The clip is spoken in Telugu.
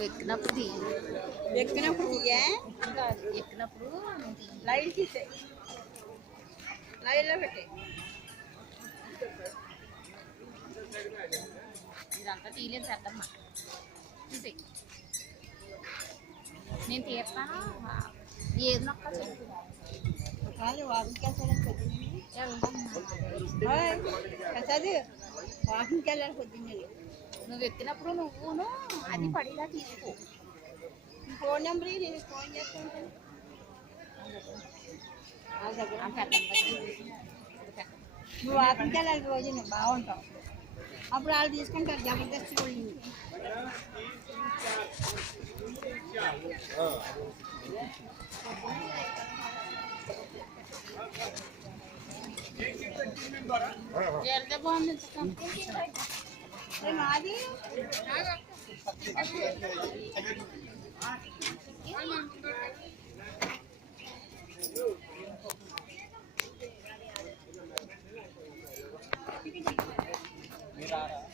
నువ్వు ఎక్కినప్పుడు తీ ఎక్కినప్పుడు తీయే ఎక్కినప్పుడు లైట్ తీసే లైట్లో పెట్టే ఇదంతా తీయలేదు పెద్దమ్మ తీసే నేను తీస్తాను ఏది నొక్క చెప్పు కాదు వాకింగ్కి వెళ్తాను ప్రసాద్ వాకింగ్కి వెళ్ళాలి పొద్దున్నే నువ్వు ఎక్కినప్పుడు నువ్వును అది పడేలా తీసుకో ఫోన్ నెంబర్ నేను ఫోన్ చేస్తాను నువ్వు వాకింగ్కి వెళ్ళాలి రోజు నువ్వు బాగుంటావు అప్పుడు వాళ్ళు తీసుకుంటారు జబర్దస్త్ పోయింది ఎంత బాగుంది మాది